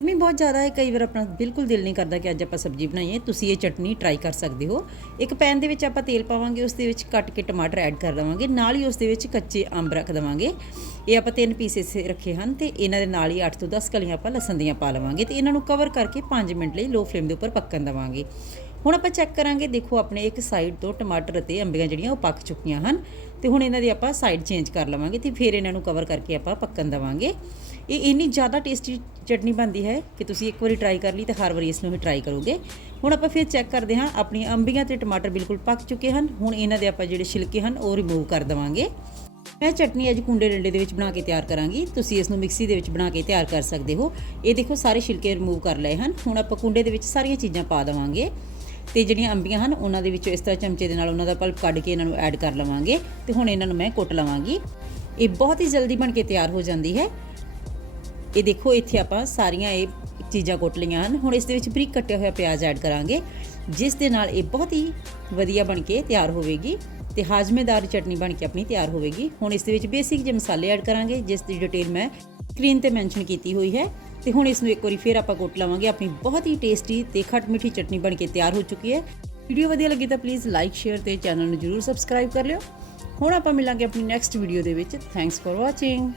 ਗਰਮੀ ਬਹੁਤ ਜ਼ਿਆਦਾ ਹੈ ਕਈ ਵਾਰ ਆਪਣਾ ਬਿਲਕੁਲ ਦਿਲ ਨਹੀਂ ਕਰਦਾ ਕਿ ਅੱਜ ਆਪਾਂ ਸਬਜ਼ੀ ਬਣਾਈਏ। ਤੁਸੀਂ ਇਹ ਚਟਨੀ ਟਰਾਈ ਕਰ ਸਕਦੇ ਹੋ। ਇੱਕ ਪੈਨ ਦੇ ਵਿੱਚ ਆਪਾਂ ਤੇਲ ਪਾਵਾਂਗੇ, ਉਸ ਦੇ ਵਿੱਚ ਕੱਟ ਕੇ ਟਮਾਟਰ ਐਡ ਕਰ ਦੇਵਾਂਗੇ, ਨਾਲ ਹੀ ਉਸ ਦੇ ਵਿੱਚ ਕੱਚੇ ਅੰਬ ਰੱਖ ਦੇਵਾਂਗੇ। ਇਹ ਆਪਾਂ ਤਿੰਨ ਪੀਸਸ ਰੱਖੇ ਹਨ ਤੇ ਇਹਨਾਂ ਦੇ ਨਾਲ ਹੀ 8 ਤੋਂ 10 ਕਲੀਆਂ ਆਪਾਂ ਲਸਣ ਦੀਆਂ ਪਾ ਲਵਾਂਗੇ ਤੇ ਇਹਨਾਂ ਨੂੰ ਕਵਰ ਕਰਕੇ 5 ਮਿੰਟ ਲਈ ਲੋ ਫਲੇਮ ਦੇ ਉੱਪਰ ਪੱਕਣ ਦੇਵਾਂਗੇ। ਹੁਣ ਆਪਾਂ ਚੈੱਕ ਕਰਾਂਗੇ, ਦੇਖੋ ਆਪਣੇ ਇੱਕ ਸਾਈਡ ਤੋਂ ਟਮਾਟਰ ਅਤੇ ਅੰਬੀਆਂ ਜਿਹੜੀਆਂ ਉਹ ਪੱਕ ਚੁੱਕੀਆਂ ਹਨ ਤੇ ਹੁਣ ਇਹਨਾਂ ਦੀ ਆਪਾਂ ਸਾਈਡ ਚੇਂਜ ਕਰ ਲਵਾਂਗੇ ਤੇ ਫਿਰ ਇਹਨਾਂ ਨੂੰ ਕਵਰ ਕਰਕੇ ਆਪਾਂ ਪੱਕਣ ਦੇਵਾਂਗੇ। ਇਹ ਇੰਨੀ ਜ਼ਿਆਦਾ ਟੇਸਟੀ ਚਟਨੀ ਬਣਦੀ ਹੈ ਕਿ ਤੁਸੀਂ ਇੱਕ ਵਾਰੀ ਟਰਾਈ ਕਰ ਲਈ ਤਾਂ ਹਰ ਵਾਰੀ ਇਸ ਨੂੰ ਹੀ ਟਰਾਈ ਕਰੋਗੇ। ਹੁਣ ਆਪਾਂ ਫਿਰ ਚੈੱਕ ਕਰਦੇ ਹਾਂ, ਆਪਣੀਆਂ ਅੰਬੀਆਂ ਤੇ ਟਮਾਟਰ ਬਿਲਕੁਲ ਪੱਕ ਚੁੱਕੇ ਹਨ। ਹੁਣ ਇਹਨਾਂ ਦੇ ਆਪਾਂ ਜਿਹੜੇ ਛਿਲਕੇ ਹਨ, ਉਹ ਰਿਮੂਵ ਕਰ ਦੇਵਾਂਗੇ। ਮੈਂ ਚਟਨੀ ਅੱਜ ਕੁੰਡੇ ਡੰਡੇ ਦੇ ਵਿੱਚ ਬਣਾ ਕੇ ਤਿਆਰ ਕਰਾਂਗੀ। ਤੁਸੀਂ ਇਸ ਨੂੰ ਮਿਕਸੀ ਦੇ ਵਿੱਚ ਬਣਾ ਕੇ ਤਿਆਰ ਕਰ ਸਕਦੇ ਹੋ। ਇਹ ਦੇਖੋ, ਸਾਰੇ ਛਿਲਕੇ ਰਿਮੂਵ ਕਰ ਲਏ ਹਨ। ਹੁਣ ਆਪਾਂ ਕੁੰਡੇ ਦੇ ਵਿੱਚ ਸਾਰੀਆਂ ਚੀਜ਼ਾਂ ਪਾ ਦੇਵਾਂਗੇ। ਤੇ ਜਿਹੜੀਆਂ ਅੰਬੀਆਂ ਹਨ, ਉਹਨਾਂ ਦੇ ਵਿੱਚੋਂ ਇਸ ਤਰ੍ਹਾਂ ਚਮਚੇ ਦੇ ਨਾਲ ਉਹਨਾਂ ਦਾ ਪਲਪ ਕੱਢ ਕੇ ਇਹਨਾਂ ਨੂੰ ਐਡ ਕਰ ਲਵਾਂਗੇ। ਤੇ ਹੁਣ ਇਹਨਾਂ ਨੂੰ ਮੈਂ ਕੁੱਟ ਲਵਾਂਗੀ। ਇਹ ਬਹੁਤ ਹੀ ਜਲਦੀ ਬਣ ਕੇ ਤਿਆਰ ਹੋ ਜਾਂਦੀ ਹੈ। ਇਹ ਦੇਖੋ, ਇੱਥੇ ਆਪਾਂ ਸਾਰੀਆਂ ਇਹ ਚੀਜ਼ਾਂ ਕੁੱਟ ਲਈਆਂ ਹਨ। ਹੁਣ ਇਸ ਦੇ ਵਿੱਚ ਬਰੀਕ ਕੱਟਿਆ ਹੋਇਆ ਪਿਆਜ਼ ਐਡ ਕਰਾਂਗੇ, ਜਿਸ ਦੇ ਨਾਲ ਇਹ ਬਹੁਤ ਹੀ ਵਧੀਆ ਬਣ ਕੇ ਤਿਆਰ ਹੋਵੇਗੀ ਤੇ ਹਾਜ਼ਮੇਦਾਰ ਚਟਨੀ ਬਣ ਕੇ ਆਪਣੀ ਤਿਆਰ ਹੋਵੇਗੀ। ਹੁਣ ਇਸ ਦੇ ਵਿੱਚ ਬੇਸਿਕ ਜਿਹੇ ਮਸਾਲੇ ਐਡ ਕਰਾਂਗੇ, ਜਿਸ ਦੀ ਡਿਟੇਲ ਮੈਂ ਸਕਰੀਨ ਤੇ ਮੈਂਸ਼ਨ ਕੀਤੀ ਹੋਈ ਹੈ। ਤੇ ਹੁਣ ਇਸ ਨੂੰ ਇੱਕ ਵਾਰੀ ਫੇਰ ਆਪਾਂ ਕੁੱਟ ਲਵਾਂਗੇ। ਆਪਣੀ ਬਹੁਤ ਹੀ ਟੇਸਟੀ ਤੇ ਖੱਟ ਮਿੱਠੀ ਚਟਨੀ ਬਣ ਕੇ ਤਿਆਰ ਹੋ ਚੁੱਕੀ ਹੈ। ਵੀਡੀਓ ਵਧੀਆ ਲੱਗੀ ਤਾਂ ਪਲੀਜ਼ ਲਾਈਕ ਸ਼ੇਅਰ ਤੇ ਚੈਨਲ ਨੂੰ ਜਰੂਰ ਸਬਸਕ੍ਰਾਈਬ ਕਰ ਲਿਓ। ਹੁਣ ਆਪਾਂ ਮਿਲਾਂਗੇ ਆਪਣੀ ਨੈਕਸਟ ਵੀਡੀਓ ਦੇ ਵਿੱਚ। Thanks for watching